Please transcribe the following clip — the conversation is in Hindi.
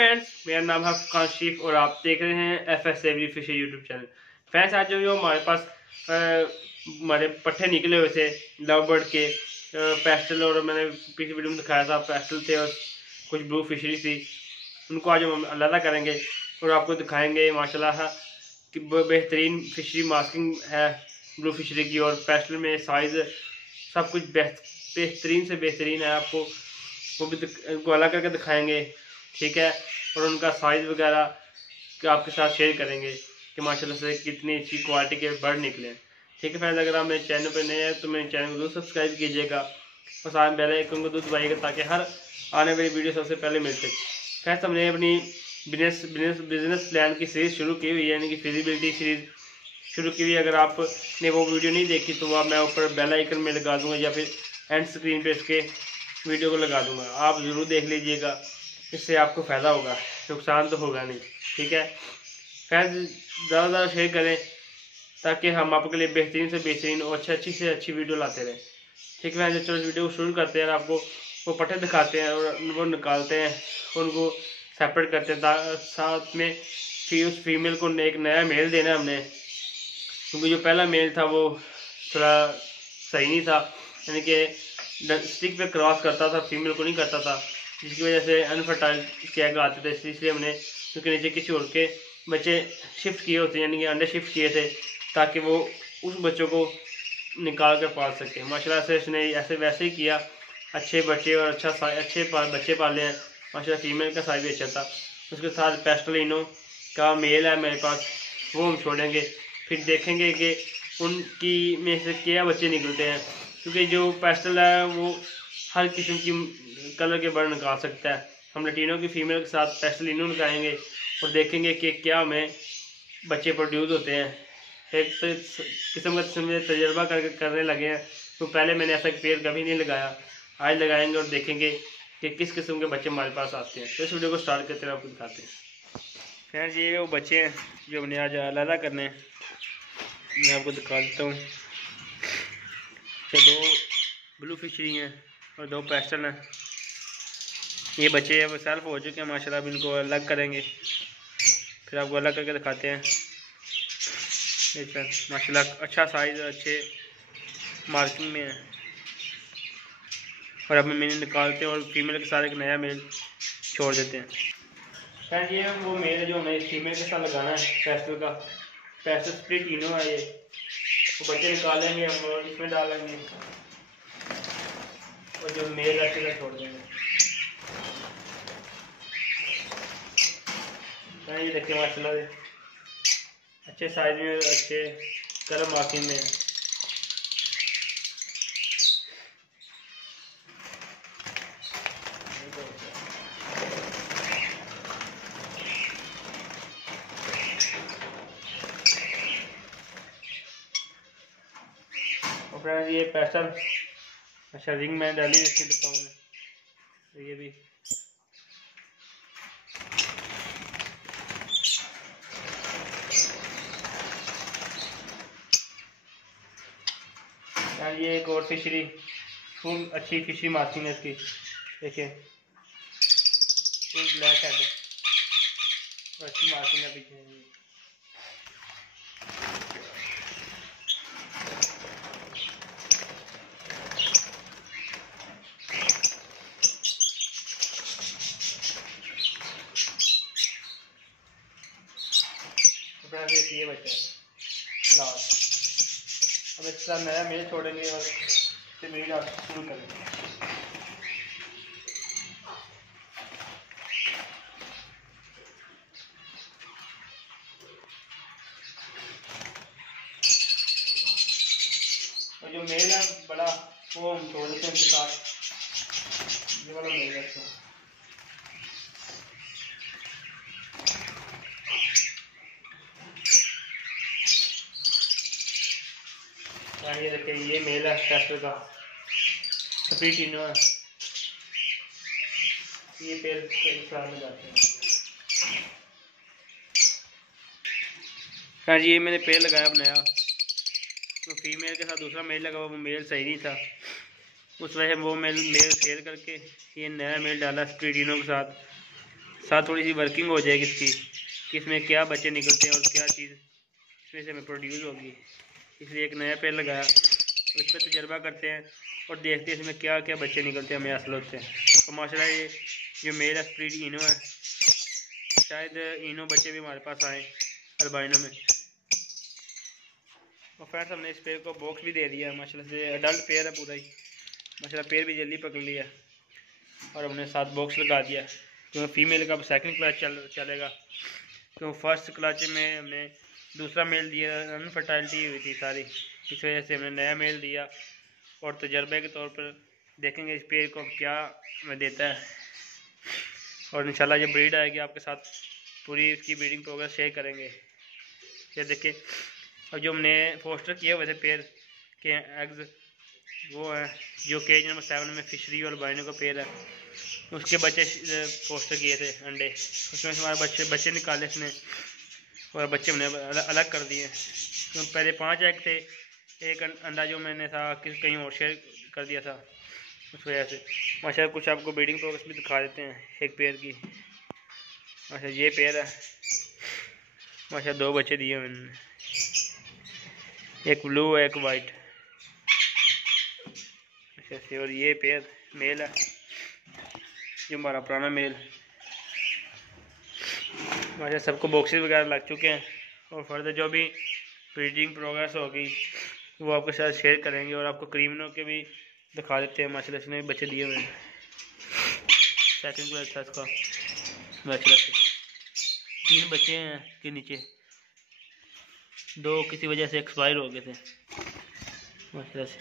फ्रेंड्स, मेरा नाम है फुरकान शरीफ और आप देख रहे हैं FS every fisher YouTube channel. Friends, आज जो हमारे पास हमारे पट्टे निकले हुए थे लव बर्ड के पेस्टल, और मैंने पिछली वीडियो में दिखाया था पेस्टल थे और कुछ ब्लू फिशरी थी। उनको आज हम अलग करेंगे और आपको दिखाएंगे माशाल्लाह कि बेहतरीन फिशरी मास्किंग है ब्लू फिशरी की, और पेस्टल में साइज़ सब कुछ बेहतरीन से बेहतरीन है। आपको वो भी उनको अलग करके दिखाएंगे, ठीक है, और उनका साइज़ वगैरह आपके साथ शेयर करेंगे कि माशाल्लाह से कितनी अच्छी क्वालिटी के बर्ड निकले। ठीक है फ्रेंड्स, अगर आप मेरे चैनल पर नए हैं तो मेरे चैनल को जरूर सब्सक्राइब कीजिएगा और साथ बेल आइकन को जरूर दबाइएगा ताकि हर आने वाली वीडियो सबसे पहले मिल सके। फ्रेंड्स, हमने अपनी बिजनेस प्लान की सीरीज़ शुरू की हुई है, यानी कि फिजिबिलिटी सीरीज़ शुरू की हुई है। अगर आपने वो वीडियो नहीं देखी तो आप मैं ऊपर बेल आइकन में लगा दूँगा या फिर एंड स्क्रीन पे इसके वीडियो को लगा दूँगा, आप ज़रूर देख लीजिएगा, इससे आपको फ़ायदा होगा, नुकसान तो होगा नहीं। ठीक है फ्रेंड्स, ज़्यादा शेयर करें ताकि हम आपके लिए बेहतरीन से बेहतरीन और अच्छी से अच्छी वीडियो लाते रहें। ठीक है फ्रेंड्स, चलो इस वीडियो को शुरू करते हैं। आपको वो पट्टे दिखाते हैं और वो निकालते हैं, उनको सेपरेट करते हैं। साथ में फिर उस फीमेल को एक नया मेल देना हमने, क्योंकि जो पहला मेल था वो थोड़ा सही नहीं था, यानी कि स्टिक पे क्रॉस करता था, फीमेल को नहीं करता था, जिसकी वजह से अनफर्टाइल कैग आते थे। इसलिए हमने क्योंकि नीचे किसी और के बच्चे शिफ्ट किए होते हैं, यानी कि अंडे शिफ्ट किए थे, ताकि वो उस बच्चों को निकाल कर पाल सके। माशाल्लाह से इसने ऐसे वैसे ही किया, अच्छे बच्चे और अच्छे बच्चे पाले हैं माशाल्लाह। फीमेल का साइज भी अच्छा था। उसके साथ पेस्टलिनो का मेल है मेरे पास, वो हम छोड़ेंगे, फिर देखेंगे कि उनकी में से क्या बच्चे निकलते हैं, क्योंकि जो पेस्टल है वो हर किस्म की कलर के बर्ड निकाल सकता है। हम लटीनो की फीमेल के साथ पेस्टलिनो लगाएंगे और देखेंगे कि क्या हमें बच्चे प्रोड्यूस होते हैं। एक तो किस्म का तजर्बा करने लगे हैं, तो पहले मैंने ऐसा पेड़ कभी नहीं लगाया, आज लगाएंगे और देखेंगे कि किस किस्म के बच्चे हमारे पास आते हैं। तो इस वीडियो को स्टार्ट करते हैं, आपको दिखाते हैं। फ्रेंड्स, ये वो बच्चे हैं जो हमने आज अलग करने हैं, मैं आपको दिखा देता हूँ। दो ब्लू फिशरी हैं और दो पेस्टल हैं। ये बच्चे अब सेल्फ हो चुके हैं माशाल्लाह। अब इनको अलग करेंगे, फिर आपको अलग करके दिखाते हैं। माशाल्लाह अच्छा साइज़, अच्छे मार्किंग में है। और अब मेल निकालते हैं और फीमेल के साथ एक नया मेल छोड़ देते हैं। फ्रेंड, ये वो मेल जो हमें फीमेल के साथ लगाना है पेस्टल का, पेस्टल स्प्लिटिनो है ये। वो बच्चे निकालेंगे हम और इसमें डालेंगे और जो मेल है छोड़ देंगे। ये देखिए माशाल्लाह अच्छे साइज में, अच्छे कलर मार्किंग में। और फ्रेंड्स, ये पेस्टल अच्छा रिंग में डाली, इसकी दिखाऊँ मैं, तो ये भी ये एक और फिशरी, फुल अच्छी फिशरी मार्किंग है इसकी। देखिए फुल ब्लैक है तो अच्छी मार्किंग है पीछे। ये बच्चा लास्ट, अब इसके साथ नया मेल छोड़ेंगे और फिर मेल शुरू करेंगे। और जो मेल है बड़ा वो हम छोड़ देते हैं उसके साथ, ये वाला मेल है इसको। ये देखिए ये मेल है पेस्टल का, स्प्लिटिनो है। ये पेड़ में जाते हैं। हाँ जी, ये मैंने पेड़ लगाया नया, तो फीमेल के साथ दूसरा मेल लगा, वो मेल सही नहीं था, उस वजह वो मेल सेल करके ये नया मेल डाला स्प्लिटिनो के साथ। साथ थोड़ी सी वर्किंग हो जाएगी इसकी कि इसमें क्या बच्चे निकलते हैं और क्या चीज़ इसमें से हमें प्रोड्यूस होगी। इसलिए एक नया पेड़ लगाया, उस पर तजर्बा करते हैं और देखते हैं इसमें क्या क्या बच्चे निकलते हैं, हमें हासिल होते हैं। तो माशाल्लाह ये जो मेल है स्प्लिट इनो है, शायद इनो बच्चे भी हमारे पास आए अल्बाइनो में। और फ्रेंड्स हमने इस पेड़ को बॉक्स भी दे दिया माशाल्लाह से, अडल्ट पेड़ है पूरा ही माशाल्लाह, पेड़ भी जल्दी पकड़ लिया और हमने 7 बॉक्स लगा दिया क्योंकि फीमेल का सेकंड क्लच चलेगा, क्योंकि फर्स्ट क्लच में हमने दूसरा मेल दिया, अनफर्टाइलिटी हुई थी सारी, इस वजह से हमने नया मेल दिया। और तजर्बे के तौर पर देखेंगे इस पेड़ को क्या हमें देता है और इंशाल्लाह जब ब्रीड आएगी आपके साथ पूरी इसकी ब्रीडिंग प्रोग्रेस शेयर करेंगे। ये देखिए और जो हमने फोस्टर किए हुए थे पेड़ के एग्स वो है जो केज नंबर 7 में फिशरी और अल्बाइनो का पेड़ है, उसके बच्चे पोस्टर किए थे अंडे, उसमें से हमारे बच्चे निकाले इसने और बच्चे हमने अलग कर दिए। तो पहले 5 एग थे, एक अंडा जो मैंने था कहीं और शेयर कर दिया था, उस वजह से माशाल्लाह कुछ आपको ब्रीडिंग प्रोग्रेस भी दिखा देते हैं एक पेड़ की। अच्छा ये पेड़ है माशाल्लाह 2 बच्चे दिए मैंने, एक ब्लू एक वाइट। अच्छा और ये पेड़ मेल है, ये हमारा पुराना मेल। माशाल्लाह सबको बॉक्सेस वगैरह लग चुके हैं और फर्दर जो भी ब्रीडिंग प्रोग्रेस होगी वो आपके साथ शेयर करेंगे और आपको क्रीमनों के भी दिखा देते हैं। माशाल्लाह इसने बच्चे दिए हुए हैं, सेकंड क्लास था इसका माशाल्लाह से 3 बच्चे हैं के नीचे, 2 किसी वजह से एक्सपायर हो गए थे माशाल्लाह से।